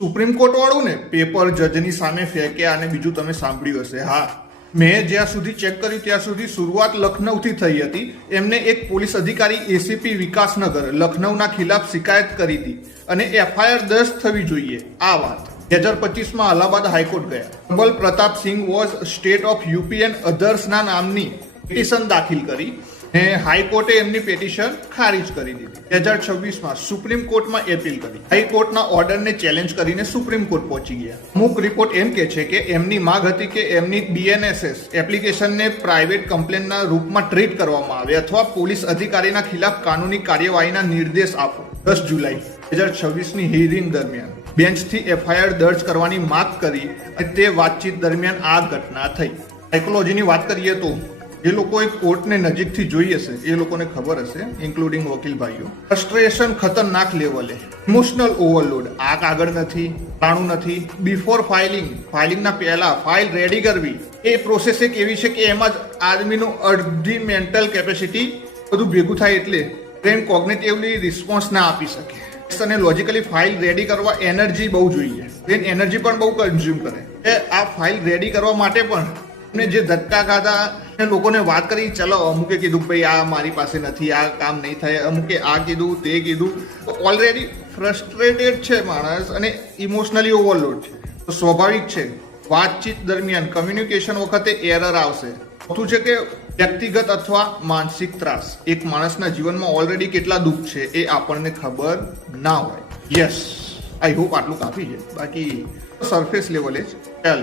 Supreme court વાળું ને paper જજની સામે ફેંક્યા અને બીજું તમે સાંભળ્યું હશે. હા, મેં જ્યાં સુધી ચેક કર્યું ત્યાં સુધી શરૂઆત લખનૌથી થઈ હતી. એમને એક પોલીસ અધિકારી એસીપી વિકાસનગર લખનૌના ખિલાફ શિકાયત કરી હતી અને એફઆઈઆર દર્જ થવી જોઈએ. આ વાત 2025માં અલ્હાબાદ હાઈકોર્ટ ગયા. Prabal Pratap Singh versus state of UP and અધર્સના નામની પિટિશન દાખલ કરી ને હાઈકોર્ટે એમની પિટિશન ખારીજ કરી દીધી. 2026માં સુપ્રીમ કોર્ટમાં એપીલ કરી. હાઈકોર્ટના ઓર્ડરને ચેલેન્જ કરીને સુપ્રીમ કોર્ટ પહોંચી ગયા. અમુક રિપોર્ટ એમ કે છે કે એમની માંગ હતી કે એમની બીએનએસએસ એપ્લિકેશનને પ્રાઇવેટ કમ્પ્લેનના રૂપમાં ટ્રીટ કરવામાં આવે અથવા પોલીસ અધિકારીના ખિલાફ કાનૂની કાર્યવાહીના નિર્દેશ આપો. 10 જુલાઈ 2026ની હિયરિંગ દરમિયાન બેન્ચથી એફઆઈઆર દર્જ કરવાની માંગ કરી અને તે વાતચીત દરમિયાન આ ઘટના થઈ. સાયકોલોજીની વાત કરીએ તો જે લોકોએ કોર્ટને નજીકથી જોઈ હશે એ લોકોને ખબર હશે, ઇન્ક્લુડિંગ વકીલ ભાઈઓ, ફ્રસ્ટ્રેશન ખતરનાક લેવલે, ઇમોશનલ ઓવરલોડ, આ કાગળ નથી, તાણું નથી, બિફોર ફાઇલિંગના પહેલા ફાઇલ રેડી કરવી, એ પ્રોસેસ એક એવી છે કે એમાં જ આદમીનું અડધી મેન્ટલ કેપેસિટી બધું ભેગું થાય એટલે બ્રેન કોગ્નિટિવલી રિસ્પોન્સ ના આપી શકે. અને લોજિકલી ફાઇલ રેડી કરવા એનર્જી બહુ જોઈએ. બ્રેન એનર્જી પણ બહુ કન્ઝ્યુમ કરે. આ ફાઇલ રેડી કરવા માટે પણ ને જે ધક્કા ખાધા લોકોને વાત કરી, ચલો અમુકે કીધું ભાઈ આ મારી પાસે નથી, આ કામ નહીં થાય, અમુકે આ કીધું તે કીધું, ઓલરેડી ફ્રસ્ટ્રેટેડ છે માણસ અને ઇમોશનલી ઓવરલોડ છે. તો સ્વાભાવિક છે વાતચીત દરમિયાન કમ્યુનિકેશન વખતે એરર આવશે. ચોથું છે કે વ્યક્તિગત અથવા માનસિક ત્રાસ. એક માણસના જીવનમાં ઓલરેડી કેટલા દુઃખ છે એ આપણને ખબર ના હોય. યસ, આઈ હોપ આટલું કાફી છે. બાકી સરફેસ લેવલે જ ચાલ.